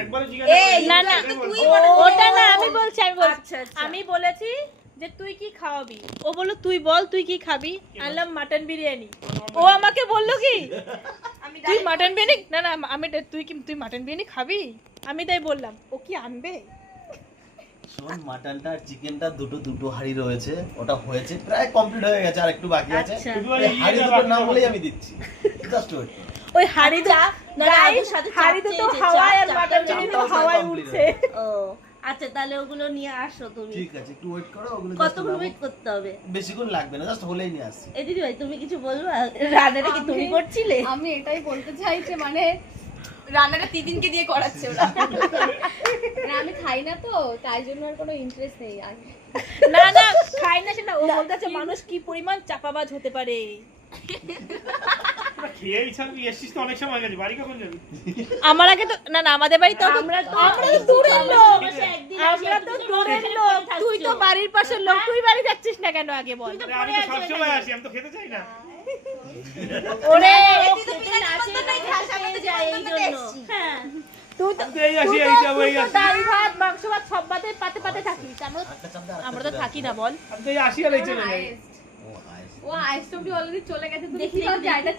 একবারও না না ওটা না, আমি বলছি আমি বলেছি যে তুই কি খাওয়াবি, ও বললো তুই বল তুই কি খাবি, আনলাম মাটন বিরিয়ানি। ও আমাকে বললো কি তুই মাটন বিরিয়ানি, না না আমি তুই মাটন বিরিয়ানি খাবি, আমি তাই বললাম ও কি আনবে। শোন, মাটনটা আর চিকেনটা দুটো হাঁড়ি রয়েছে, ওটা হয়েছে প্রায় কমপ্লিট হয়ে গেছে, আর একটু বাকি আছে। আচ্ছা। এই হাঁড়ি দুটোর নাম বলেই আমি দিচ্ছি, জাস্ট ওয়েট। ওই হাড়ি তো দাদুর সাথে হাড়ি চাপ তো চেয়েছে, হাওয়ায় আর চাপ, মাটন চাপ, বিরিয়ানি চাপ, হাওয়ায় চাপ, উঠছে। ও আচ্ছা, তাহলে ওগুলো নিয়ে আসো তুমি। ঠিক আছে, একটু ওয়েট করো, ওগুলো just কতক্ষণ নামাবো। ওয়েট করতে হবে? বেশিক্ষণ লাগবে না, জাস্ট হলেই নিয়ে আসছি। এই দিদি ভাই, তুমি কিছু বলবা? রান্নাটা কি তুমি করছিলে? আমি এটাই বলতে চাই যে মানে রান্নাটা দিদিনকে দিয়ে করাচ্ছে ওরা। মানে আমি খাই না তো, তাই জন্য আর কোনো ইন্টারেস্ট নেই আর। না না খাই না সেটা, ও বলতেছে মানুষ কি পরিমাণ চাপাবাজ হতে পারে। খেয়েই ছাড়বি, এসছিস তো অনেক সময় গেছে, বাড়ি কখন যাবি? আমার আগে তো না না আমাদের বাড়ি তো আমরা তো দূরের লোক, একদিন আমরা তো দূরের লোক, তুই তো বাড়ির পাশের লোক, তুই বাড়ি যাচ্ছিস না কেন আগে বল। আরে আমি তো সবসময় আসি, আমি তো খেতে চাই না। ওরে যায় এই জন্য। হ্যাঁ, তুই তো আমি তো এই আসি, এই যাবো, এই আসি। ডাল ভাত মাংস ভাত সব ভাতে পাতে পাতে থাকিস, আরেকটা চাপ দে, আরেকটা আমরা তো চাপ দে। থাকি না বল। আমি তো এই আসি আর এই চলে যাই। ও আইস টপি অলরেডি চলে গেছে, তুমি দেখি, কি ভাবছো দেখি। এটা